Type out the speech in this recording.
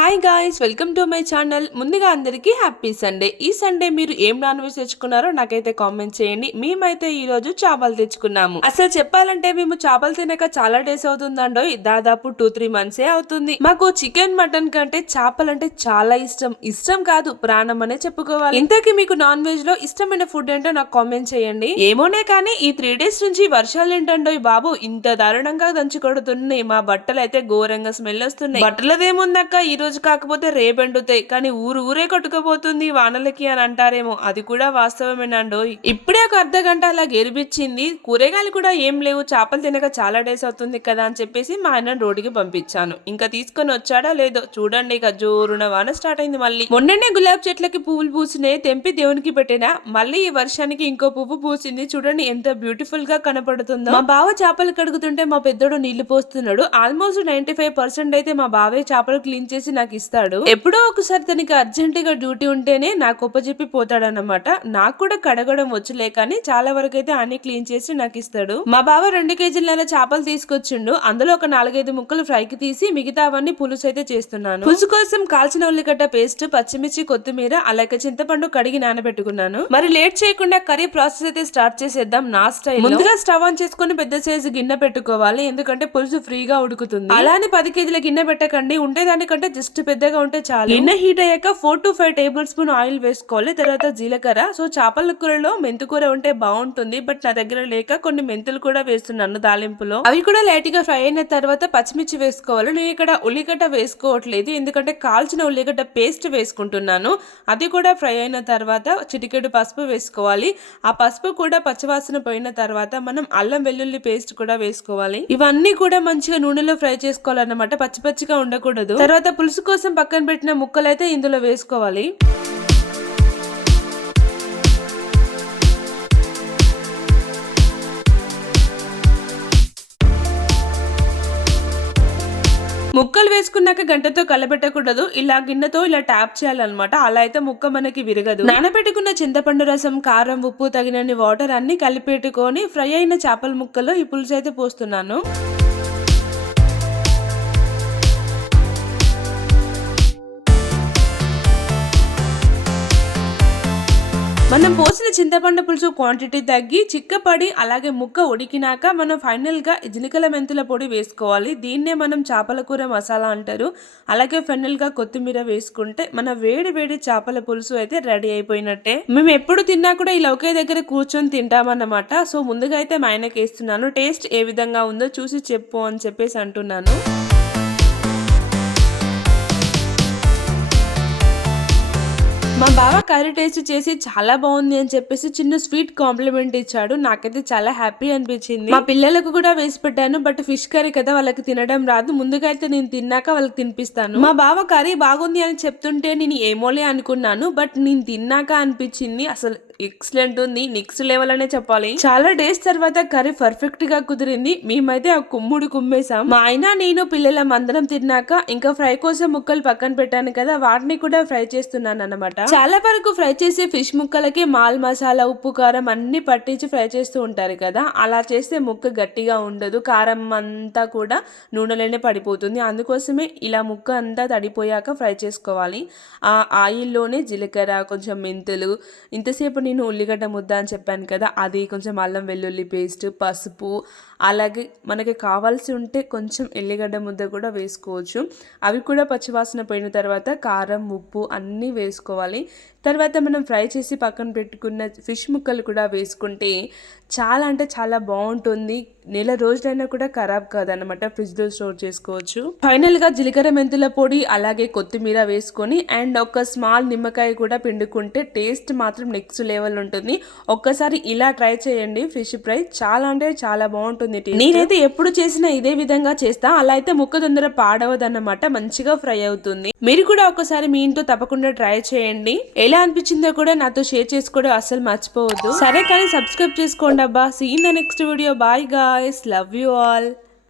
Hi guys, welcome to my channel. ముందుగా అందరికీ happy Sunday. ఈ సండే మీరు ఏం నాన్ వెజ్ తెచ్చుకున్నారో నాకైతే కామెంట్ చేయండి. మేమైతే ఈ రోజు చేపలు తెచ్చుకున్నాము. అసలు చెప్పాలంటే మేము చేపలు తినక చాలా డేస్ అవుతుందండో, దాదాపు 2-3 మంత్సే అవుతుంది. మాకు చికెన్ మటన్ కంటే చేపలు అంటే చాలా ఇష్టం. ఇష్టం కాదు, ప్రాణం అనే చెప్పుకోవాలి. ఇంతకీ మీకు నాన్ వెజ్ లో ఇష్టమైన ఫుడ్ ఏంటో నాకు కామెంట్ చేయండి. ఏమోనే కానీ ఈ 3 డేస్ నుంచి వర్షాలు ఏంటండో బాబు ఇంత దారుణంగా దంచి కొడుతున్నాయి. మా బట్టలు అయితే ఘోరంగా స్మెల్ వస్తున్నాయి. బట్టలదేముందక్క, ఈ రోజు కాకపోతే రేపెండుతాయి, కానీ ఊరే కొట్టుకుపోతుంది వానలకి అని అంటారేమో, అది కూడా వాస్తవమేనండో. ఇప్పుడే ఒక అర్ధ గంట అలా గెలిపించింది. కూరగాయలు కూడా ఏం లేవు, చేపలు తినక చాలా డేస్ అవుతుంది కదా అని చెప్పేసి మా ఆయన రోడ్డుకి పంపించాను. ఇంకా తీసుకొని వచ్చాడా లేదో చూడండి. ఇక జోరున వాన స్టార్ట్ అయింది. మళ్ళీ మొన్ననే గులాబీ చెట్లకి పువ్వులు పూసినాయి, తెంపి దేవునికి పెట్టినా. మళ్ళీ ఈ వర్షానికి ఇంకో పువ్వు పూసింది. చూడండి ఎంత బ్యూటిఫుల్ గా కనపడుతుందో. మా బావ చేపలు కడుగుతుంటే మా పెద్దోడు నీళ్లు పోస్తున్నాడు. ఆల్మోస్ట్ 95% అయితే మా బావే చేపలు క్లీన్ చేసి నాకు ఇస్తాడు. ఎప్పుడో ఒకసారి తనకి అర్జెంట్ గా డ్యూటీ ఉంటేనే నాకు ఒప్పచెప్పి పోతాడన్నమాట. నాకు కూడా కడగడం వచ్చులే, కానీ చాలా వరకు అయితే అన్ని క్లీన్ చేసి నాకు ఇస్తాడు. మా బావ 2 కేజీల చేపలు తీసుకొచ్చిండు. అందులో ఒక 4-5 ముక్కలు ఫ్రైకి తీసి మిగతావన్నీ పులుసు అయితే చేస్తున్నాను. పులుసు కోసం కాల్చిన ఉల్లిగడ్డ పేస్ట్, పచ్చిమిర్చి, కొత్తిమీర, అలాగే చింతపండు కడిగి నానబెట్టుకున్నాను. మరి లేట్ చేయకుండా కర్రీ ప్రాసెస్ అయితే స్టార్ట్ చేసేద్దాం నా స్టైల్. ముందుగా స్టవ్ ఆన్ చేసుకుని పెద్ద సైజు గిన్నె పెట్టుకోవాలి, ఎందుకంటే పులుసు ఫ్రీగా ఉడుకుతుంది. అలానే 10 కేజీల గిన్నె పెట్టకండి, ఉంటే దానికంటే జస్ట్ పెద్దగా ఉంటే చాలు. గిన్నె హీట్ అయ్యాక 4-5 టేబుల్ స్పూన్ ఆయిల్ వేసుకోవాలి. తర్వాత జీలకర్ర. సో చేపల కూరలో మెంతుకూర ఉంటే బాగుంటుంది, బట్ నా దగ్గర లేక కొన్ని మెంతులు కూడా వేస్తున్నాను తాలింపులో. అవి కూడా లైట్ గా ఫ్రై అయిన తర్వాత పచ్చిమిర్చి వేసుకోవాలి. నేను ఇక్కడ ఉల్లిగడ్డ వేసుకోవట్లేదు, ఎందుకంటే కాల్చిన ఉల్లిగడ్డ పేస్ట్ వేసుకుంటున్నాను. అది కూడా ఫ్రై అయిన తర్వాత చిటికెడు పసుపు వేసుకోవాలి. ఆ పసుపు కూడా పచ్చివాసన పోయిన తర్వాత మనం అల్లం వెల్లుల్లి పేస్ట్ కూడా వేసుకోవాలి. ఇవన్నీ కూడా మంచిగా నూనెలో ఫ్రై చేసుకోవాలన్నమాట, పచ్చి పచ్చిగా ఉండకూడదు. తర్వాత పులుసు కోసం పక్కన పెట్టిన ముక్కలైతే ఇందులో వేసుకోవాలి. ముక్కలు వేసుకున్నాక గంటతో కలబెట్టకూడదు, ఇలా గిన్నెతో ఇలా ట్యాప్ చేయాలన్నమాట. అలా అయితే ముక్క మనకి విరగదు. నానబెట్టుకున్న చింతపండు రసం, కారం, ఉప్పు, తగినన్ని వాటర్ అన్ని కలిపెట్టుకొని ఫ్రై అయిన చేపల ముక్కలో ఈ పులుసు అయితే పోస్తున్నాను. మనం పోసిన చింతపండు పులుసు క్వాంటిటీ తగ్గి చిక్కపడి అలాగే ముక్క ఉడికినాక మనం ఫైనల్ గా జిలకల మెంతుల పొడి వేసుకోవాలి. దీన్నే మనం చేపల కూర మసాలా అంటారు. అలాగే ఫైనల్ గా కొత్తిమీర వేసుకుంటే మన వేడి వేడి చేపల పులుసు అయితే రెడీ అయిపోయినట్టే. మేము ఎప్పుడు తిన్నా కూడా ఇలా ఒకే దగ్గర కూర్చొని తింటామన్నమాట. సో ముందుగా అయితే మా ఆయనకి వేస్తున్నాను. టేస్ట్ ఏ విధంగా ఉందో చూసి చెప్పు అని చెప్పేసి అంటున్నాను. మా బావ కర్రీ టేస్ట్ చేసి చాలా బాగుంది అని చెప్పేసి చిన్న స్వీట్ కాంప్లిమెంట్ ఇచ్చాడు. నాకైతే చాలా హ్యాపీ అనిపించింది. మా పిల్లలకు కూడా వేసి పెట్టాను, బట్ ఫిష్ కర్రీ కదా వాళ్ళకి తినడం రాదు. ముందుగా అయితే నేను తిన్నాక వాళ్ళకి తినిపిస్తాను. మా బావ కర్రీ బాగుంది అని చెప్తుంటే నేను ఏమోలే అనుకున్నాను, బట్ నేను తిన్నాక అనిపించింది అసలు ఎక్సలెంట్ ఉంది, నెక్స్ట్ లెవెల్ అనే చెప్పాలి. చాలా డేస్ తర్వాత కర్రీ పర్ఫెక్ట్ గా కుదిరింది. మేమైతే ఆ కుమ్ముడు కుమ్మేసాం. మా ఆయన, నేను, పిల్లల మందరం తిన్నాక ఇంకా ఫ్రై కోసం ముక్కలు పక్కన పెట్టాను కదా, వాటిని కూడా ఫ్రై చేస్తున్నాను అన్నమాట. చాలా వరకు ఫ్రై చేసే ఫిష్ ముక్కలకి మాల్ మసాలా, ఉప్పు, కారం అన్ని పట్టించి ఫ్రై చేస్తూ ఉంటారు కదా, అలా చేస్తే ముక్క గట్టిగా ఉండదు. కారం అంతా కూడా నూనెలోనే పడిపోతుంది. అందుకోసమే ఇలా ముక్క అంతా తడిపోయాక ఫ్రై చేసుకోవాలి. ఆ ఆయిల్లోనే జీలకర్ర, కొంచెం మెంతులు, ఇంతసేపు నేను ఉల్లిగడ్డ ముద్ద అని చెప్పాను కదా, అది కొంచెం అల్లం వెల్లుల్లి పేస్ట్, పసుపు, అలాగే మనకి కావాల్సి ఉంటే కొంచెం ఎల్లిగడ్డ ముద్ద కూడా వేసుకోవచ్చు. అవి కూడా పచ్చివాసన పోయిన తర్వాత కారం, ఉప్పు అన్నీ వేసుకోవాలి. తర్వాత మనం ఫ్రై చేసి పక్కన పెట్టుకున్న ఫిష్ ముక్కలు కూడా వేసుకుంటే చాలా అంటే చాలా బాగుంటుంది. నెల రోజులైనా కూడా ఖరాబ్ కాదనమాట, ఫ్రిడ్జ్లో స్టోర్ చేసుకోవచ్చు. ఫైనల్గా జీలకర్ర మెంతుల పొడి అలాగే కొత్తిమీర వేసుకొని అండ్ ఒక స్మాల్ నిమ్మకాయ కూడా పిండుకుంటే టేస్ట్ మాత్రం నెక్స్ట్ లెవెల్ ఉంటుంది. ఒక్కసారి ఇలా ట్రై చేయండి. ఫిష్ ఫ్రై చాలా అంటే చాలా బాగుంటుంది. నేనైతే ఎప్పుడు చేసినా ఇదే విధంగా చేస్తా, అలా అయితే ముక్క తొందర పాడవదన్నమాట, మంచిగా ఫ్రై అవుతుంది. మీరు కూడా ఒకసారి మీ ఇంట్లో తప్పకుండా ట్రై చేయండి. ఎలా అనిపించిందో కూడా నాతో షేర్ చేసుకోవడం అస్సలు మర్చిపోవద్దు. సరే కానీ సబ్స్క్రైబ్ చేసుకోండి అబ్బా. See in the next video. Bye guys, love you all.